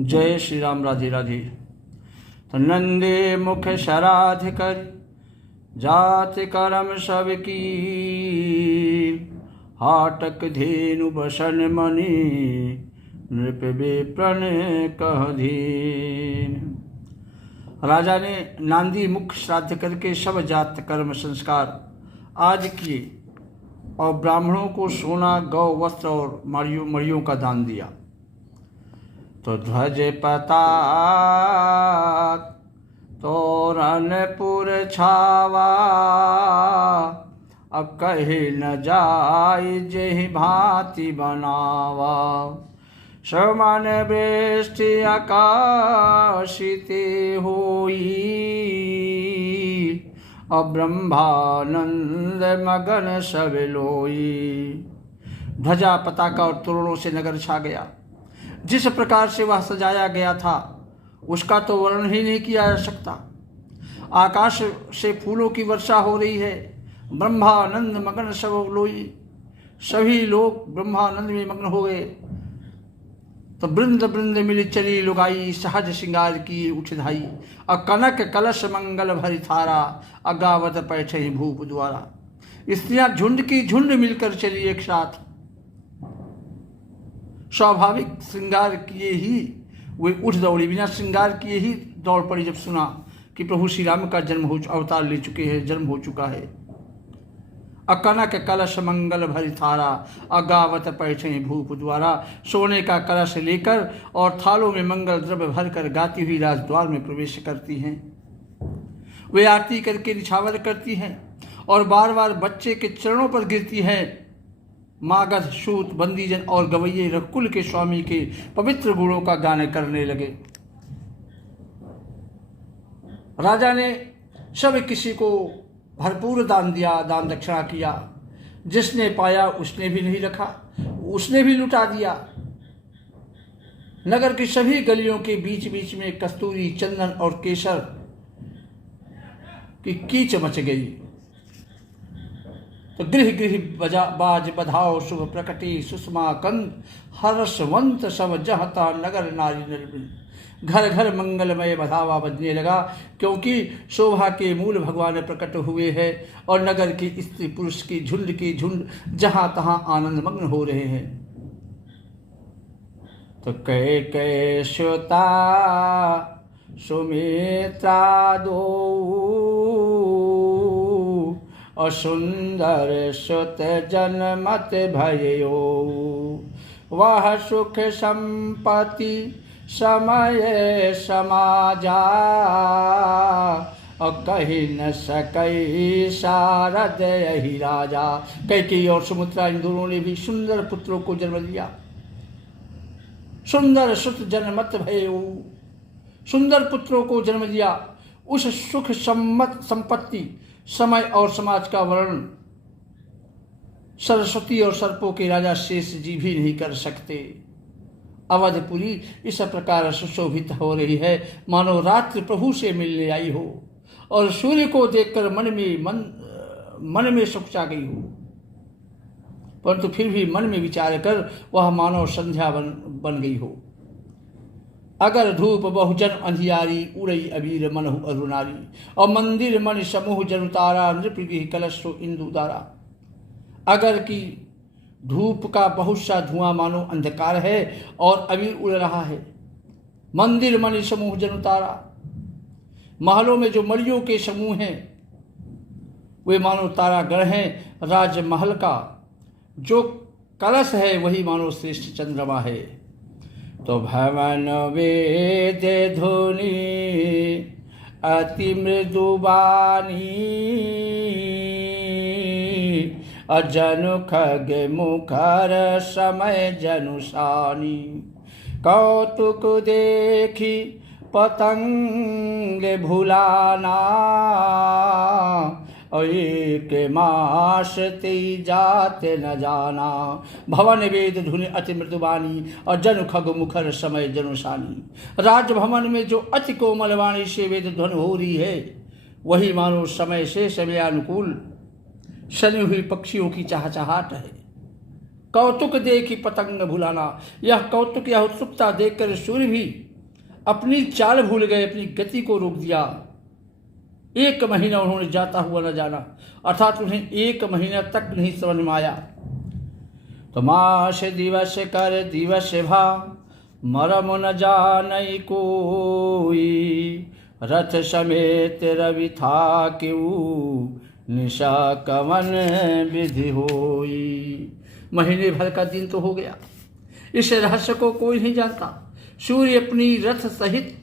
जय श्री राम। राधे राधे। तो नंदे मुख शराध कर जात करम सबकी, हाटक धेनु बसन मणि नृप विप्रण कह धीन। राजा ने नांदी मुख श्राद्ध करके सब जात कर्म संस्कार आज किए और ब्राह्मणों को सोना, गौ, वस्त्र और मड़ियों का दान दिया। तो ध्वज पताक तोरणपुर छावा, अब कहे न जाय जेहि भांति बनावा। समान वृष्टि आकाशिते होई, अब ब्रह्मानंद मगन सब लोई। ध्वजा, पताका और तोरणों से नगर छा गया। जिस प्रकार से वह सजाया गया था उसका तो वर्णन ही नहीं किया जा सकता। आकाश से फूलों की वर्षा हो रही है। ब्रह्मानंद मगन सब लोई, सभी लोग ब्रह्मानंद में मग्न हो गए। तो वृंद वृंद मिली चली लुगाई, सहज श्रृंगार की उठ धाई। और कनक कलश मंगल भरी थारा, अगावत पैठे भूप द्वारा। स्त्रियां झुंड की झुंड मिलकर चली एक साथ। स्वाभाविक श्रृंगार किए ही वे उठ दौड़ी, बिना श्रृंगार किए ही दौड़ पड़ी जब सुना कि प्रभु श्री राम का अवतार ले चुके हैं, जन्म हो चुका है। अकनक कलश मंगल भरी थारा, अगावत पैठे भूप द्वारा। सोने का कलश लेकर और थालों में मंगल द्रव्य भरकर गाती हुई राजद्वार में प्रवेश करती हैं। वे आरती करके निछावर करती हैं और बार बार बच्चे के चरणों पर गिरती हैं। मागध, सूत, बंदीजन और गवैये रघुकुल के स्वामी के पवित्र गुणों का गान करने लगे। राजा ने सब किसी को भरपूर दान दिया, दान दक्षिणा किया। जिसने पाया उसने भी नहीं रखा, उसने भी लुटा दिया। नगर की सभी गलियों के बीच बीच में कस्तूरी, चंदन और केसर की कीच मच गई। तो गृह गृह बाज बधाओ शुभ प्रकटी, सुषमा कंद हर्षवंत सब जहता नगर नारी निर्मिल। घर घर मंगलमय बधावा बजने लगा, क्योंकि शोभा के मूल भगवान प्रकट हुए हैं और नगर की स्त्री पुरुष की झुंड जहां तहां आनंद मग्न हो रहे हैं। तो कै श्रोता सुमित्रा दो, और सुंदर सुत जनमत भयो। वह सुख संपत्ति समय समाजा, और कही न सकई शारद यही राजा। कैकेयी और सुमित्रा इन दोनों ने भी सुंदर पुत्रों को जन्म दिया। सुंदर सुत जनमत भयो, सुंदर पुत्रों को जन्म दिया। उस सुख संपत्ति, समय और समाज का वर्णन सरस्वती और सर्पों के राजा शेष जी भी नहीं कर सकते। अवधपुरी इस प्रकार सुशोभित हो रही है मानो रात्रि प्रभु से मिलने आई हो, और सूर्य को देखकर मन में सुख छा गई हो। परंतु फिर भी मन में विचार कर वह मानो संध्या बन गई हो। अगर धूप बहुजन अंधियारी, उड़ई अबीर मनहु अरुणारी। और मंदिर मन समूह जन तारा, नृपगृह कलश इंदु दारा। अगर की धूप का बहुत सा धुआं मानो अंधकार है और अबीर उड़ रहा है। मंदिर मन समूह जन तारा, महलों में जो मड़ियों के समूह हैं वे मानो तारागण हैं। राजमहल का जो कलश है वही मानो श्रेष्ठ चंद्रमा है। तो भवन वेद धुनि अति मृदुबानी, अजनु खग मुखर समय जनुषानी। कौतुक देखी पतंग भुलाना, और एक मास ती जात न जाना। भवन वेद धुनि अति मृदुबानी, और जनु खग मुखर समय जनुषानी। राजभवन में जो अति कोमल वाणी से वेद ध्वनि हो रही है वही मानो समय से समयानुकूल शनि हुई पक्षियों की चहचहाट है। कौतुक देखी पतंग भुलाना, यह कौतुक, यह उत्सुकता देखकर सूर्य भी अपनी चाल भूल गए, अपनी गति को रोक दिया। 1 महीना उन्होंने जाता हुआ न जाना, अर्थात उन्हें 1 महीना तक नहीं समझ में आया। तो मास दिवस कर दिवस भा, मरम न जानई कोई, रथ समेत रवि था क्यों, निशा कवन विधि होई। महीने भर का दिन तो हो गया, इस रहस्य को कोई नहीं जानता। सूर्य अपनी रथ सहित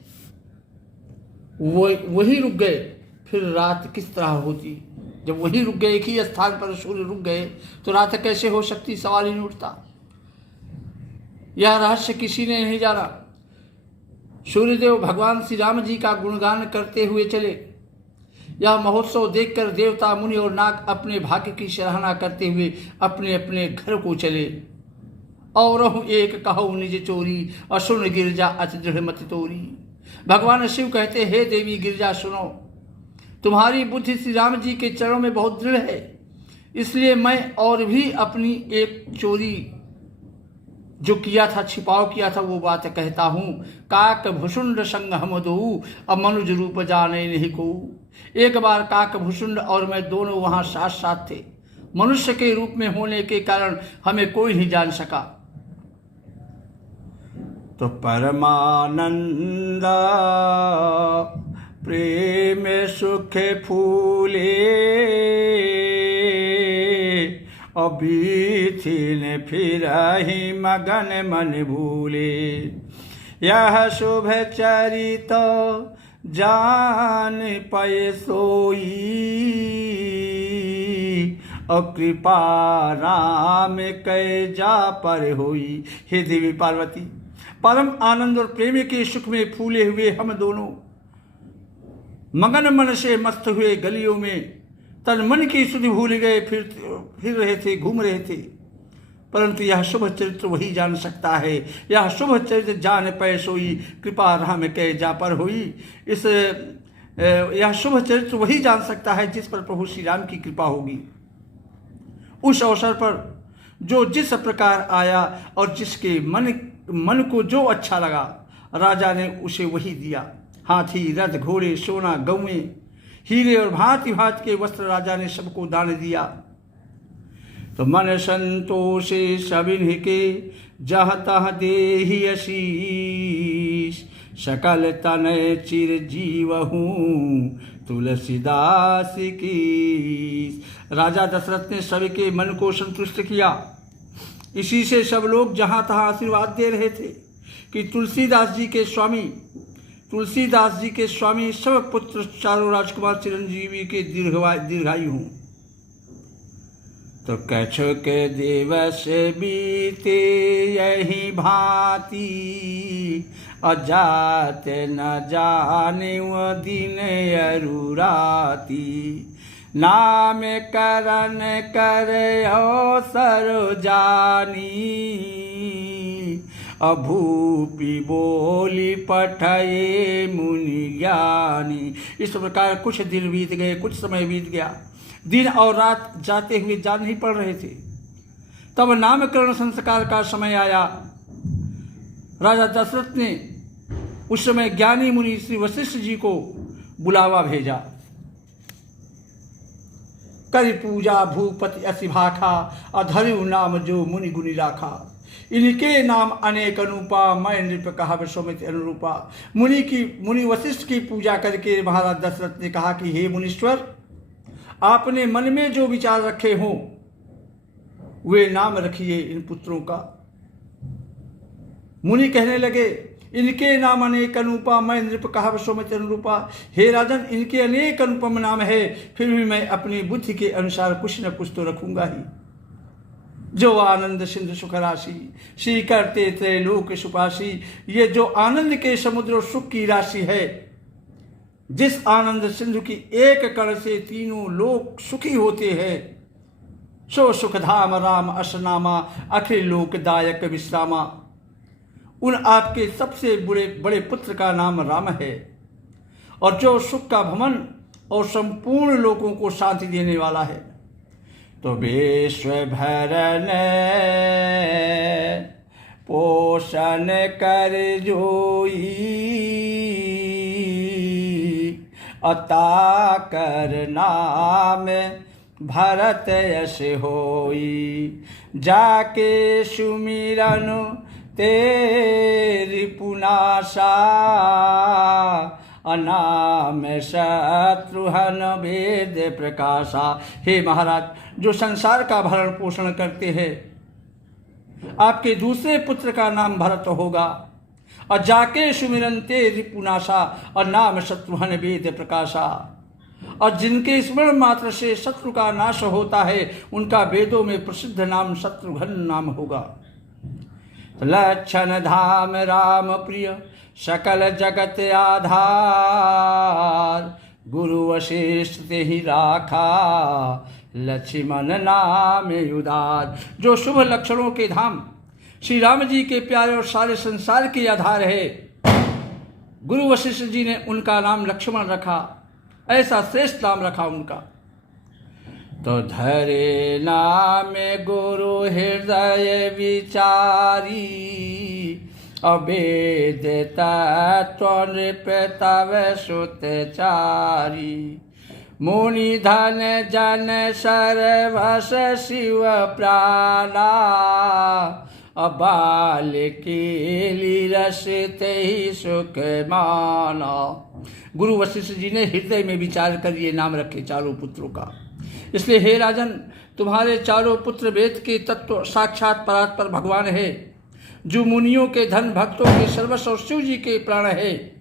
वही रुक गए, फिर रात किस तरह होती? जब वही रुक गए, एक ही स्थान पर सूर्य रुक गए, तो रात कैसे हो सकती? सवाल ही नहीं उठता। यह रहस्य किसी ने नहीं जाना। सूर्यदेव भगवान श्री राम जी का गुणगान करते हुए चले। यह महोत्सव देखकर देवता, मुनि और नाग अपने भाग्य की सराहना करते हुए अपने अपने घर को चले। और एक कहो निज चोरी, असुन गिरजा अति दृढ़ मति तोरी। भगवान शिव कहते, हे देवी गिरजा सुनो, तुम्हारी बुद्धि श्री राम जी के चरणों में बहुत दृढ़ है, इसलिए मैं और भी अपनी एक चोरी जो किया था, छिपाव किया था, वो बात कहता हूँ। काक भुषुंड संग हम दो, अब मनुज रूप जाने नहीं को। एक बार काक भुषुंड और मैं दोनों वहां साथ साथ थे। मनुष्य के रूप में होने के कारण हमें कोई नहीं जान सका। तो परमानंद प्रेम सुख फूले, अभी फिर ही मगन मन भूले। यह शुभ चरित जान पय सोई, अकृपा राम कै जा पर होई। हे देवी पार्वती, परम आनंद और प्रेम के सुख में फूले हुए हम दोनों मगन मन से मस्त हुए गलियों में तन मन की सुधि भूल गए, फिर रहे थे, घूम रहे थे। परंतु यह शुभ चरित्र वही जान सकता है। यह शुभ चरित्र जान पै सोई, कृपा राम कै जा पर हुई। यह शुभ चरित्र वही जान सकता है जिस पर प्रभु श्री राम की कृपा होगी। उस अवसर पर जो जिस प्रकार आया और जिसके मन को जो अच्छा लगा, राजा ने उसे वही दिया। हाथी, रथ, घोड़े, सोना, गौएं, हीरे और भांति भांति के वस्त्र राजा ने सबको दान दिया। तो मन संतोषे सबिन के, जह तह देहि आशीष, सकल तनय चिर जीवहूँ तुलसीदास की। राजा दशरथ ने सभी के मन को संतुष्ट किया। इसी से सब लोग जहाँ तहाँ आशीर्वाद दे रहे थे कि तुलसीदास जी के स्वामी सब पुत्र चारों राजकुमार चिरंजीवी के दीर्घायु हों। तो कछु के दिवस बीते यही भांति, अजात न जाने वो दिन अरुराती। नाम करन करयो सर जानी, अभूपि बोली पठये मुनि ज्ञानी। इस प्रकार कुछ दिन बीत गए, कुछ समय बीत गया। दिन और रात जाते हुए जान नहीं पड़ रहे थे। तब नामकरण संस्कार का समय आया। राजा दशरथ ने उस समय ज्ञानी मुनि श्री वशिष्ठ जी को बुलावा भेजा। करि पूजा भूपति असी भाखा, अधर्यु नाम जो मुनि गुनि राखा। इनके नाम अनेक अनुपा, मैं नृप कहा विश्वमित अनुरूपा। मुनि वशिष्ठ की पूजा करके महाराज दशरथ ने कहा कि हे मुनीश्वर, आपने मन में जो विचार रखे हों वे नाम रखिए इन पुत्रों का। मुनि कहने लगे, इनके नाम अनेक अनुपा, मैं नृप कहा विश्वमित अनुरूपा। हे राजन, इनके अनेक अनुपम नाम है, फिर भी मैं अपनी बुद्धि के अनुसार कुछ न कुछ तो रखूंगा ही। जो आनंद सिंधु सुख राशि, श्री करते त्रैलोक सुपासी। ये जो आनंद के समुद्र और सुख की राशि है, जिस आनंद सिंधु की एक कण से तीनों लोक सुखी होते हैं, सो सुखधाम राम असनामा, अखिल लोकदायक विश्रामा। उन आपके सबसे बड़े पुत्र का नाम राम है, और जो सुख का भमन और संपूर्ण लोगों को शांति देने वाला है। तो विश्व भरन पोषण कर जोई, अता कर नाम भरत यश होई। जाके सुमिरन तेरी पुनासा, अनाम शत्रुघ्न वेद प्रकाशा। हे महाराज, जो संसार का भरण पोषण करते हैं, आपके दूसरे पुत्र का नाम भरत होगा। और जाके सुमिरन तेरी पुनासा, और नाम शत्रुघ्न वेद प्रकाशा। और जिनके स्मरण मात्र से शत्रु का नाश होता है, उनका वेदों में प्रसिद्ध नाम शत्रुघ्न नाम होगा। लक्षण धाम राम प्रिय, सकल जगत आधार। गुरु वशिष्ठ ते ही राखा, लक्ष्मण नाम उदार। जो शुभ लक्षणों के धाम श्री राम जी के प्यारे और सारे संसार के आधार है, गुरु वशिष्ठ जी ने उनका नाम लक्ष्मण रखा। ऐसा श्रेष्ठ नाम रखा उनका। तो धरे नाम गुरु हृदय विचारी, अवेद तत्व नृपतव सुतचारी। मुनि धन जन सर्वस शिव प्राणा, अबाल की रस ते ही सुख माना। गुरु वशिष्ठ जी ने हृदय में विचार कर ये नाम रखे चारों पुत्रों का। इसलिए हे राजन, तुम्हारे चारों पुत्र वेद के तत्व साक्षात परात्पर भगवान है, जो मुनियों के धन, भक्तों के सर्वस्व और शिव जी के प्राण है।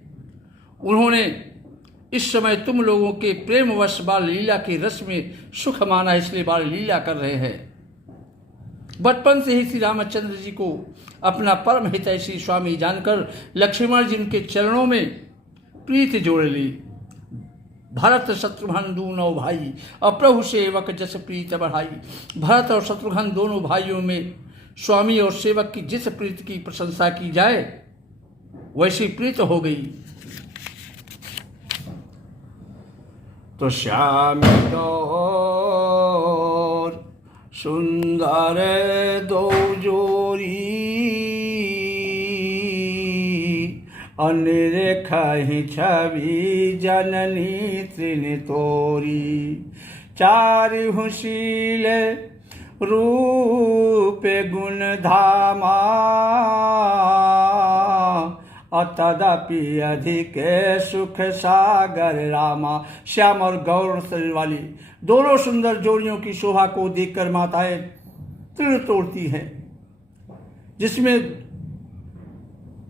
उन्होंने इस समय तुम लोगों के प्रेमवश बाल लीला के रस में सुख माना, इसलिए बाल लीला कर रहे हैं। बचपन से ही श्री रामचंद्र जी को अपना परम हितैषी स्वामी जानकर लक्ष्मण जी के चरणों में प्रीति जोड़ ली। भरत शत्रुघ्न दोनों भाई, और प्रभु सेवक जस प्रीत बढ़ाई। भरत और शत्रुघ्न दोनों भाइयों में स्वामी और सेवक की जिस प्रीति की प्रशंसा की जाए, वैसी प्रीत हो गई। तो श्याम डोर सुंदर दो जोरी, अनिरेखहि छवि जननी त्रिन तोरी। चारिहु शील रूप गुण धामा, तदपि अधिक सुख सागर रामा। श्याम और गौर शरीर वाली दोनों सुंदर जोड़ियों की शोभा को देखकर माताएं तृण तोड़ती हैं, जिसमें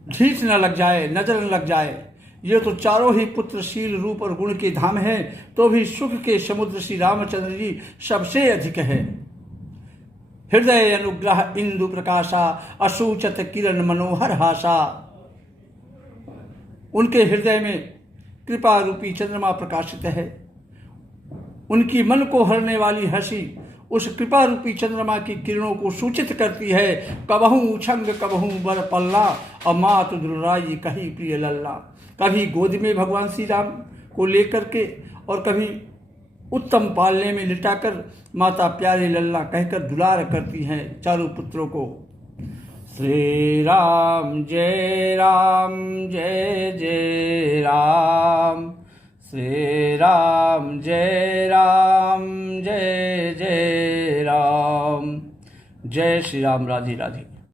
ढीठ न लग जाए, नजर न लग जाए। ये तो चारों ही पुत्र शील, रूप और गुण के धाम हैं, तो भी सुख के समुद्र श्री रामचंद्र जी सबसे अधिक है। हृदय अनुग्रह इंदु प्रकाशा, असूचत किरण मनोहर हासा। उनके हृदय में कृपा रूपी चंद्रमा प्रकाशित है। उनकी मन को हरने वाली हंसी उस कृपा रूपी चंद्रमा की किरणों को सूचित करती है। कबहू उछंग कबहू बर पल्ला, और मात दुर्राई कही प्रिय लल्ला। कभी गोद में भगवान श्री राम को लेकर के, और कभी उत्तम पालने में लिटाकर माता प्यारे लल्ला कहकर दुलार करती हैं चारों पुत्रों को। श्री राम जय राम, जय जय राम। श्री राम जय राम, जय जय राम। जय श्री राम। राधे राधे।